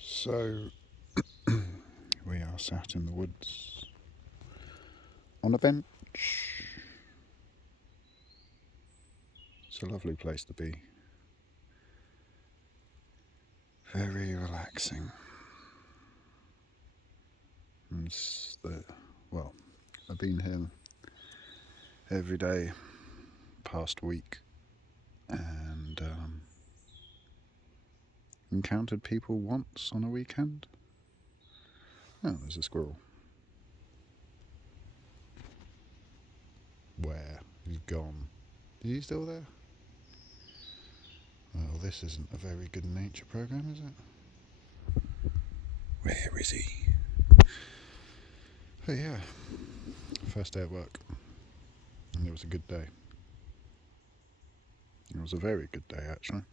So we are sat in the woods on a bench. It's a lovely place to be. Very relaxing. Well, I've been here every day past week and encountered people once on a weekend. Oh, there's a squirrel. Where? He's gone. Is he still there? Well, this isn't a very good nature program, is it? Where is he? But yeah, first day at work, and it was a good day. It was a very good day, actually.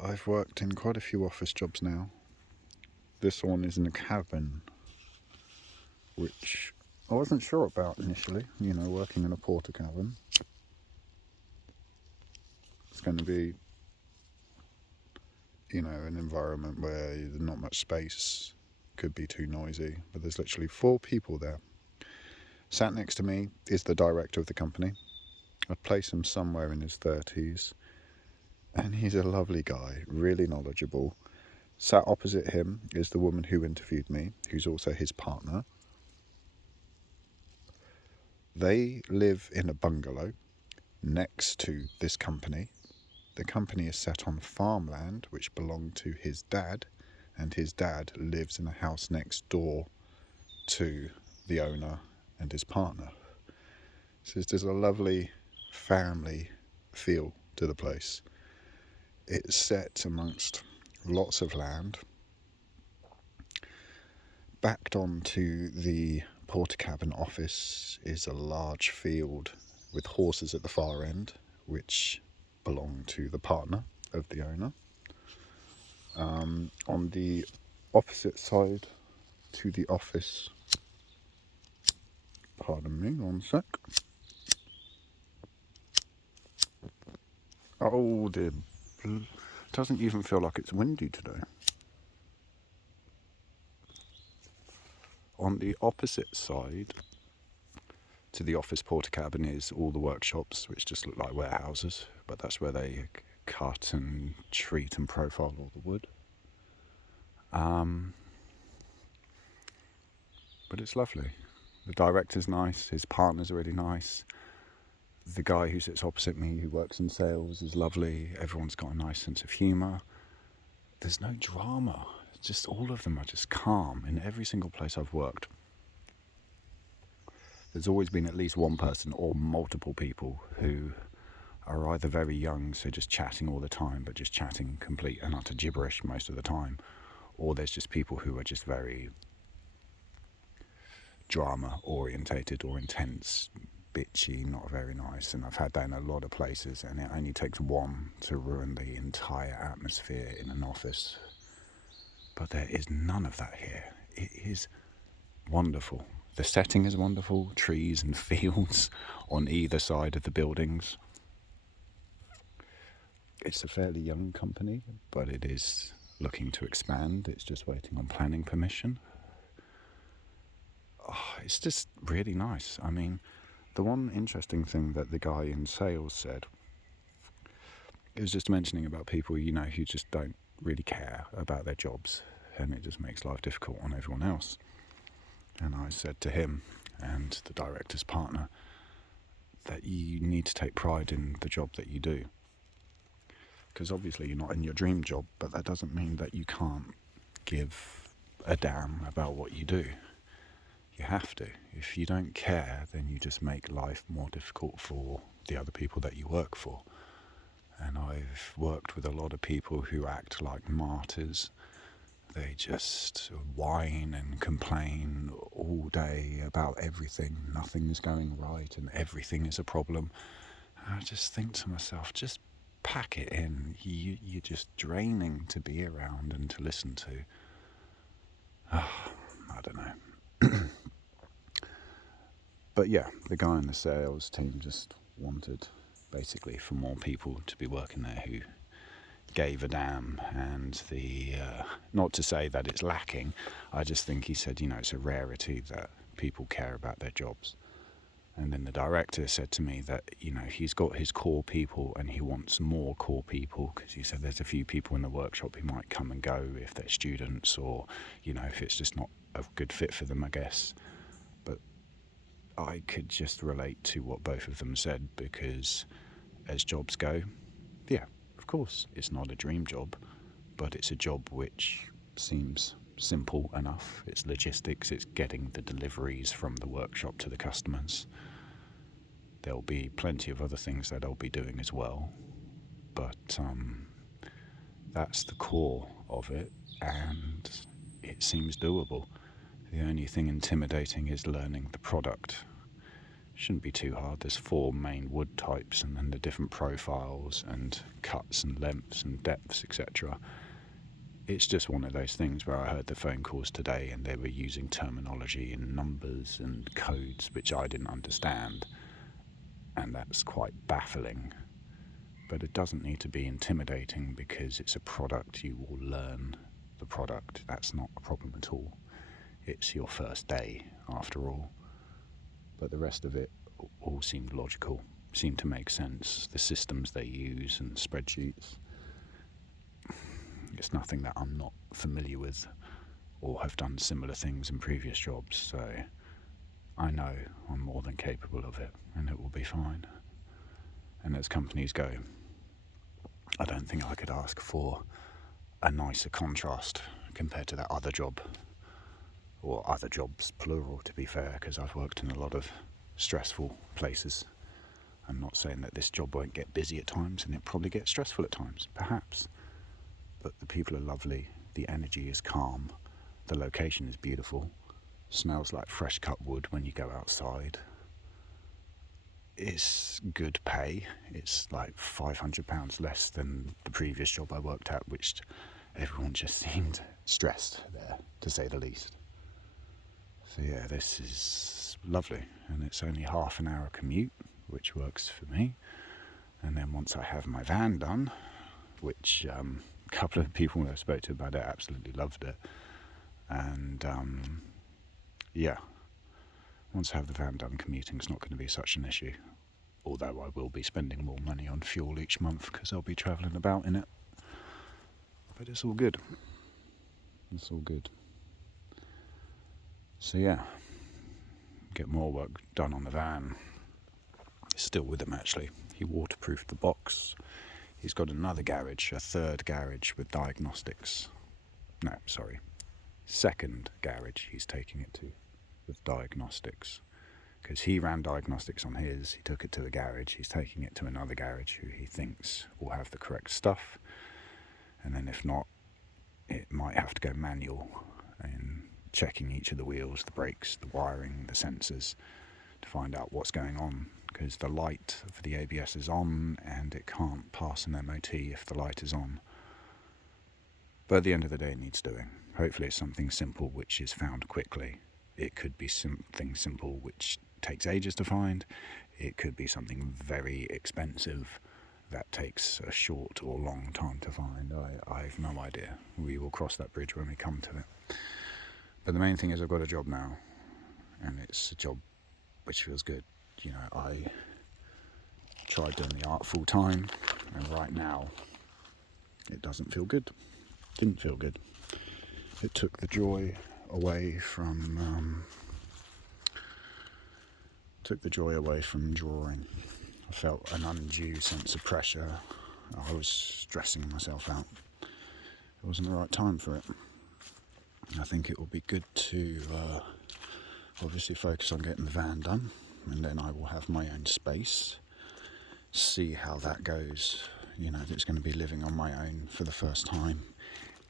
I've worked in quite a few office jobs now. This one is in a cabin, which I wasn't sure about initially, working in a porter cabin. It's going to be, an environment where there's not much space, could be too noisy, but there's literally 4 people there. Sat next to me is the director of the company. I'd place him somewhere in his 30s, and he's a lovely guy, really knowledgeable. Sat opposite him is the woman who interviewed me, who's also his partner. They live in a bungalow next to this company. The company is set on farmland which belonged to his dad, and his dad lives in a house next door to the owner and his partner. So there's a lovely family feel to the place. It's set amongst lots of land. Backed onto the porter cabin office is a large field with horses at the far end, which belong to the partner of the owner. On the opposite side to the office, pardon me, one sec. Oh, dear. Doesn't even feel like it's windy today. On the opposite side to the office porter cabin is all the workshops, which just look like warehouses, but that's where they cut and treat and profile all the wood. But it's lovely. The director's nice, his partner's really nice. The guy who sits opposite me, who works in sales, is lovely. Everyone's got a nice sense of humour. There's no drama. Just all of them are just calm. In every single place I've worked, there's always been at least one person or multiple people who are either very young, so just chatting all the time, but just chatting complete and utter gibberish most of the time, or there's just people who are just very drama orientated or intense, bitchy, not very nice. And I've had that in a lot of places, and it only takes one to ruin the entire atmosphere in an office. But there is none of that here. It is wonderful. The setting is wonderful, trees and fields on either side of the buildings. It's a fairly young company, but it is looking to expand. It's just waiting on planning permission. It's just really nice. I mean, the one interesting thing that the guy in sales said, it was just mentioning about people, who just don't really care about their jobs, and it just makes life difficult on everyone else. And I said to him and the director's partner that you need to take pride in the job that you do. Because obviously you're not in your dream job, but that doesn't mean that you can't give a damn about what you do. You have to. If you don't care, then you just make life more difficult for the other people that you work for. And I've worked with a lot of people who act like martyrs. They just whine and complain all day about everything. Nothing is going right and everything is a problem. And I just think to myself, just pack it in. You're just draining to be around and to listen to. I don't know. But yeah, the guy in the sales team just wanted basically for more people to be working there who gave a damn, and not to say that it's lacking, I just think he said, it's a rarity that people care about their jobs. And then the director said to me that, he's got his core people and he wants more core people, because he said there's a few people in the workshop who might come and go if they're students, or, if it's just not a good fit for them, I guess. But I could just relate to what both of them said, because as jobs go, yeah, of course, it's not a dream job, but it's a job which seems simple enough. It's logistics, it's getting the deliveries from the workshop to the customers. There'll be plenty of other things that I'll be doing as well, but that's the core of it, and it seems doable. The only thing intimidating is learning the product. Shouldn't be too hard. There's 4 main wood types, and then the different profiles and cuts and lengths and depths, etc. It's just one of those things where I heard the phone calls today and they were using terminology and numbers and codes which I didn't understand, and that's quite baffling. But it doesn't need to be intimidating, because it's a product. You will learn the product. That's not a problem at all. It's your first day after all. But the rest of it all seemed logical, seemed to make sense. The systems they use and spreadsheets. It's nothing that I'm not familiar with or have done similar things in previous jobs, so I know I'm more than capable of it, and it will be fine. And as companies go, I don't think I could ask for a nicer contrast compared to that other job, or other jobs plural, to be fair, because I've worked in a lot of stressful places. I'm not saying that this job won't get busy at times, and it probably gets stressful at times, perhaps. But the people are lovely, the energy is calm, the location is beautiful, smells like fresh cut wood when you go outside. It's good pay. It's like £500 less than the previous job I worked at, which everyone just seemed stressed there, to say the least. So yeah, this is lovely, and it's only half an hour commute, which works for me. And then once I have my van done, which a couple of people I spoke to about it absolutely loved it, and yeah, once I have the van done, commuting's not going to be such an issue, although I will be spending more money on fuel each month because I'll be travelling about in it. But it's all good. It's all good. So yeah, get more work done on the van. It's still with him actually. He waterproofed the box. He's got another garage, a third garage with diagnostics. No, sorry. Second garage he's taking it to with diagnostics. Because he ran diagnostics on his, he took it to a garage, he's taking it to another garage who he thinks will have the correct stuff. And then if not, it might have to go manual in checking each of the wheels, the brakes, the wiring, the sensors, to find out what's going on. Because the light for the ABS is on and it can't pass an MOT if the light is on. But at the end of the day, it needs doing. Hopefully it's something simple which is found quickly. It could be something simple which takes ages to find. It could be something very expensive that takes a short or long time to find. I have no idea. We will cross that bridge when we come to it. But the main thing is I've got a job now, and it's a job which feels good. I tried doing the art full time, and right now it doesn't feel good. Didn't feel good. It took the joy away from drawing. I felt an undue sense of pressure. I was stressing myself out. It wasn't the right time for it. I think it will be good to obviously focus on getting the van done, and then I will have my own space, see how that goes. It's going to be living on my own for the first time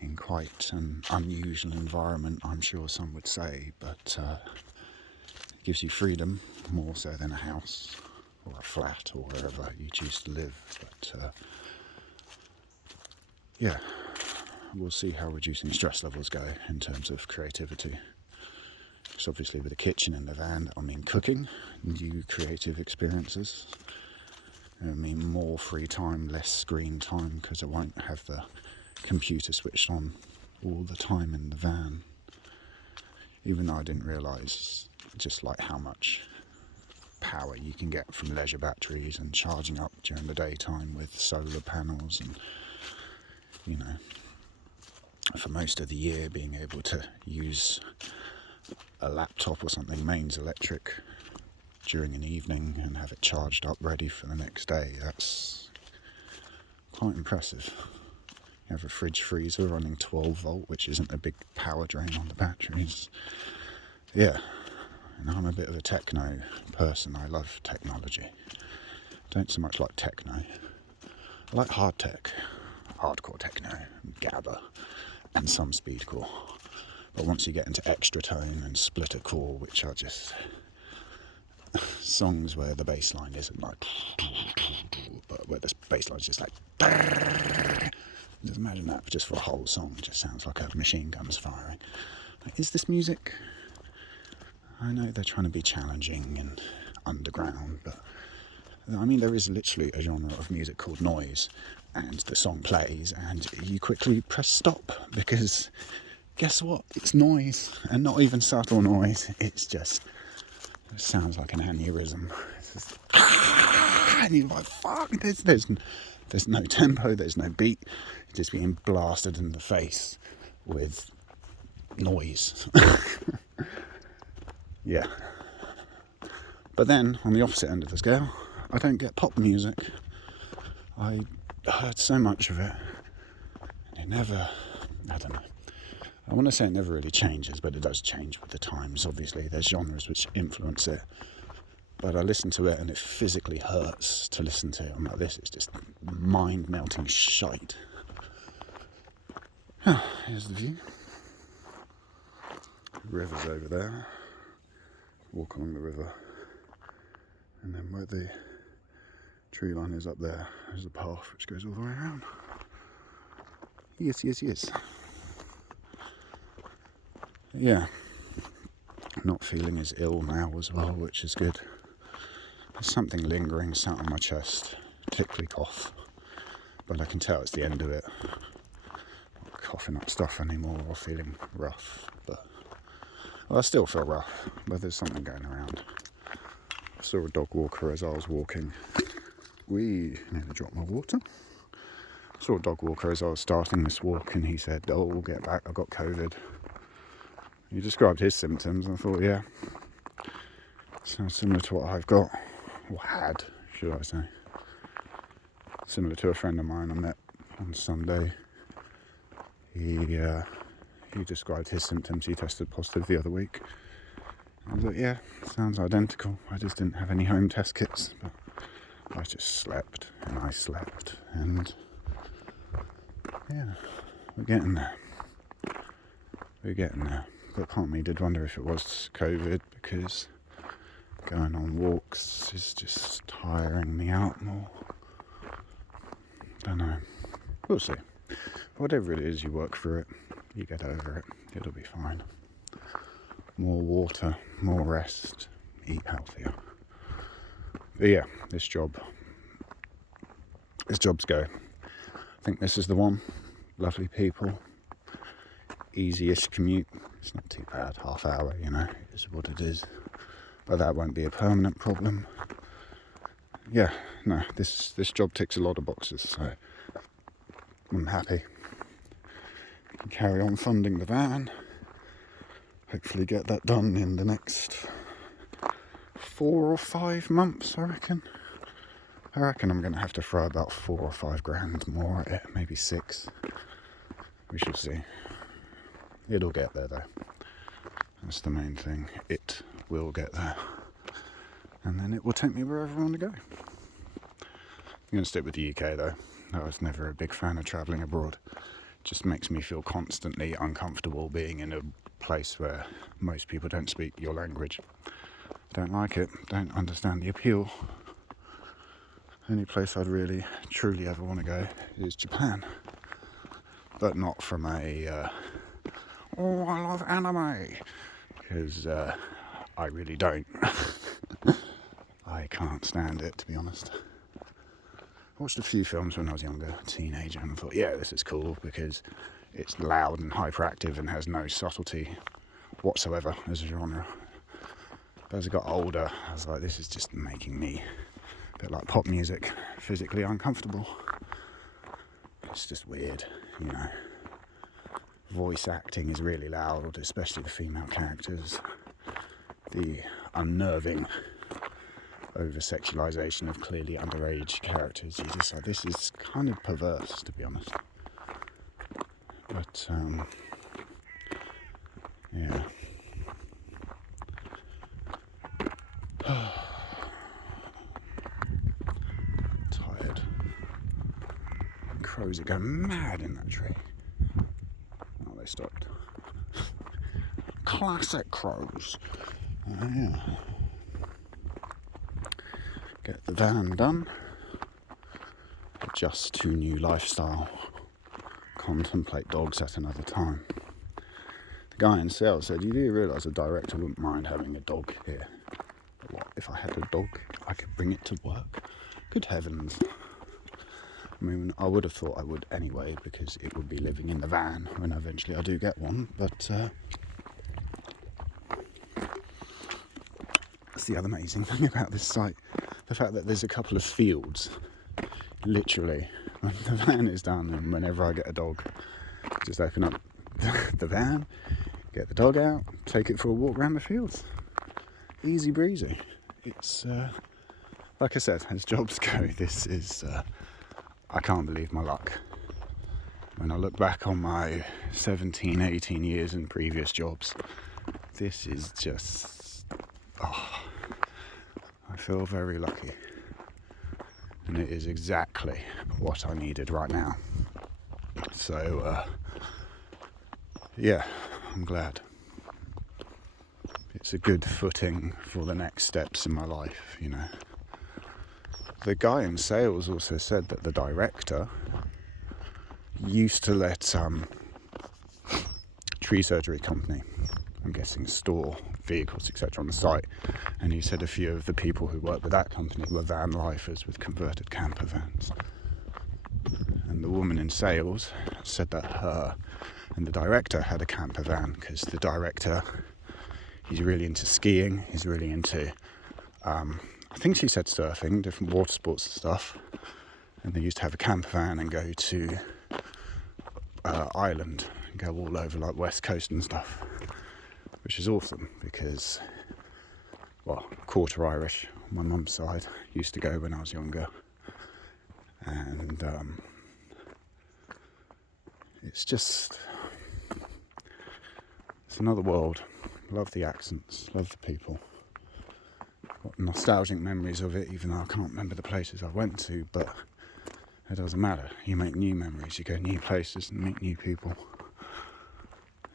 in quite an unusual environment, I'm sure some would say, but it gives you freedom, more so than a house or a flat or wherever you choose to live. But yeah, we'll see how reducing stress levels go in terms of creativity. So obviously with the kitchen in the van, I mean cooking, new creative experiences. I mean, more free time, less screen time, because I won't have the computer switched on all the time in the van. Even though I didn't realise just like how much power you can get from leisure batteries and charging up during the daytime with solar panels, and you know, for most of the year being able to use a laptop or something mains electric during an evening and have it charged up ready for the next day. That's quite impressive. You have a fridge freezer running 12 volt, which isn't a big power drain on the batteries. Yeah, and I'm a bit of a techno person. I love technology. Don't so much like techno. I like hard tech, hardcore techno, gabba, and some speedcore. But once you get into extra tone and splitter core, which are just songs where the bass line isn't like, but where the bass line is just like, just imagine that just for a whole song. It just sounds like a machine gun's firing. Like, is this music? I know they're trying to be challenging and underground, but I mean, there is literally a genre of music called noise, and the song plays and you quickly press stop, because guess what? It's noise, and not even subtle noise. It sounds like an aneurysm. It's just, and you're like, fuck, there's no tempo, there's no beat. It's just being blasted in the face with noise. Yeah. But then, on the opposite end of the scale, I don't get pop music. I heard so much of it, and it never, I don't know. I want to say it never really changes, but it does change with the times. Obviously, there's genres which influence it. But I listen to it and it physically hurts to listen to. I'm like, this is just mind-melting shite. Here's the view. The river's over there. Walk along the river. And then where the tree line is up there, there's a path which goes all the way around. Yes. Yeah. Not feeling as ill now as well, which is good. There's something lingering sat on my chest, tickly cough, but I can tell it's the end of it. Not coughing up stuff anymore or feeling rough, but well, I still feel rough, but there's something going around. I saw a dog walker as I was walking. We nearly dropped my water. I saw a dog walker as I was starting this walk, and he said, "Oh, we'll get back, I got COVID." He described his symptoms, and I thought, yeah, sounds similar to what I've got, or had, should I say. Similar to a friend of mine I met on Sunday. He described his symptoms. He tested positive the other week. I was like, yeah, sounds identical. I just didn't have any home test kits, but I just slept, and I slept, and yeah, we're getting there. But part of me did wonder if it was COVID, because going on walks is just tiring me out more. Don't know. We'll see. Whatever it is, you work through it. You get over it. It'll be fine. More water, more rest, eat healthier. But yeah, this job's go. I think this is the one. Lovely people. Easiest commute. It's not too bad. Half hour, is what it is. But that won't be a permanent problem. Yeah, no, this job ticks a lot of boxes, so I'm happy. Can carry on funding the van. Hopefully get that done in the next 4 or 5 months, I reckon. I reckon I'm going to have to throw about 4 or 5 grand more at it, maybe 6. We shall see. It'll get there though. That's the main thing. It will get there. And then it will take me wherever I want to go. I'm going to stick with the UK though. I was never a big fan of travelling abroad. It just makes me feel constantly uncomfortable being in a place where most people don't speak your language. Don't like it. Don't understand the appeal. Only place I'd really, truly ever want to go is Japan. But not from a, oh, I love anime. Because I really don't. I can't stand it, to be honest. watched a few films when I was younger, a teenager, and thought, yeah, this is cool because it's loud and hyperactive and has no subtlety whatsoever as a genre. But as I got older, I was like, this is just making me a bit like pop music, physically uncomfortable. It's just weird, you know. Voice acting is really loud, especially the female characters. The unnerving over-sexualisation of clearly underage characters. You just like, this is kind of perverse, to be honest. But, yeah. Tired. Crows are going mad in that tree. Oh, they stopped. Classic crows. Oh, yeah. Get the van done. Adjust to new lifestyle. Contemplate dogs at another time. The guy in sales said, you do realise a director wouldn't mind having a dog here. But what, if I had a dog, I could bring it to work? Good heavens. I mean, I would have thought I would anyway, because it would be living in the van when eventually I do get one, but that's the other amazing thing about this site. The fact that there's a couple of fields, literally, when the van is done and whenever I get a dog, just open up the van, get the dog out, take it for a walk around the fields. Easy breezy. It's, like I said, as jobs go, this is, I can't believe my luck. When I look back on my 17, 18 years in previous jobs, this is just, I feel very lucky. And it is exactly what I needed right now. So, yeah, I'm glad. It's a good footing for the next steps in my life, you know. The guy in sales also said that the director used to let tree surgery company, I'm guessing, store vehicles, etc. on the site. And he said a few of the people who worked with that company were van lifers with converted camper vans. And the woman in sales said that her and the director had a camper van because the director, he's really into skiing, he's really into, I think she said surfing, different water sports and stuff. And they used to have a camper van and go to Ireland and go all over like West Coast and stuff, which is awesome because, well, quarter Irish on my mum's side, used to go when I was younger, and it's just, it's another world. Love the accents, love the people. Got nostalgic memories of it, even though I can't remember the places I went to, but it doesn't matter. You make new memories, you go new places and meet new people.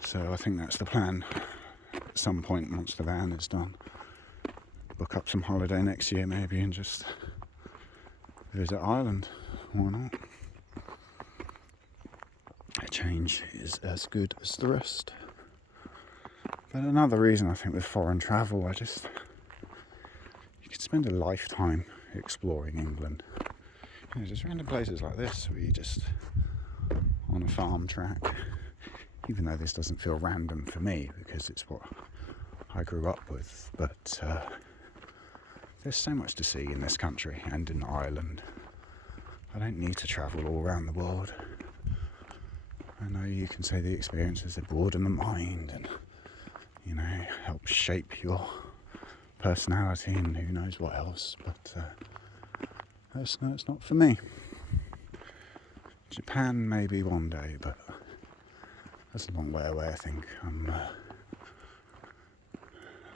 So I think that's the plan. At some point, once the van is done, book up some holiday next year maybe and just visit Ireland. Why not? A change is as good as the rest. But another reason I think with foreign travel, you could spend a lifetime exploring England. You know, just random places like this where you just on a farm track, even though this doesn't feel random for me because it's what I grew up with, but there's so much to see in this country and in Ireland. I don't need to travel all around the world. I know you can say the experiences that broaden the mind and, you know, help shape your personality and who knows what else, but it's not for me. Japan maybe one day, but that's a long way away. I think I've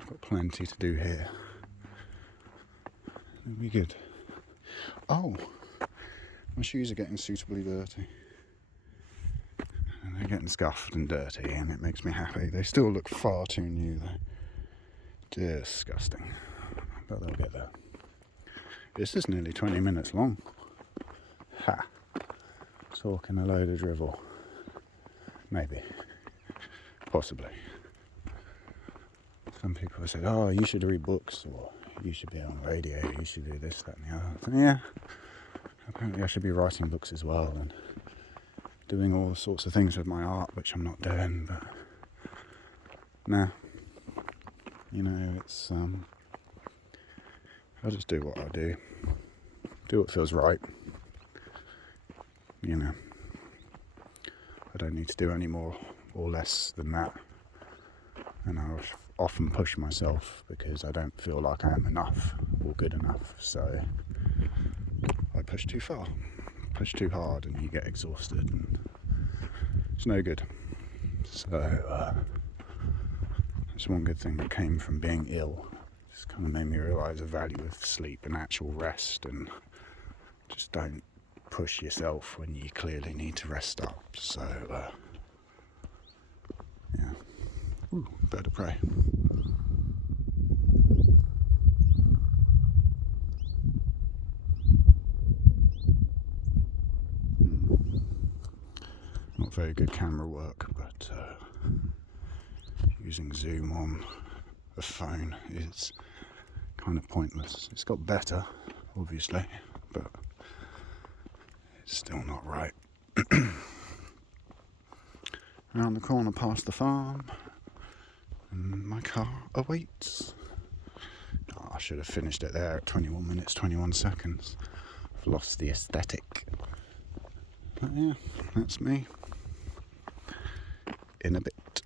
got plenty to do here. It'll be good. Oh, my shoes are getting suitably dirty. And they're getting scuffed and dirty, and it makes me happy. They still look far too new though. Disgusting. But they'll get there. This is nearly 20 minutes long. Ha! Talking a load of drivel. Maybe. Possibly. Some people have said, oh, you should read books, or you should be on radio, you should do this, that and the other. So, yeah, apparently I should be writing books as well and doing all sorts of things with my art, which I'm not doing, but nah, it's I'll just do what I do what feels right, I don't need to do any more or less than that, and I'll often push myself because I don't feel like I am enough or good enough, so I push too far, push too hard, and you get exhausted and it's no good. So that's one good thing that came from being ill. Just kind of made me realise the value of sleep and actual rest, and just don't push yourself when you clearly need to rest up. So yeah. Ooh, bird of prey. Not very good camera work, but using zoom on a phone is kind of pointless. It's got better, obviously, but it's still not right. Around the corner past the farm, and my car awaits. Oh, I should have finished it there at 21 minutes 21 seconds. I've lost the aesthetic. But yeah, that's me. In a bit.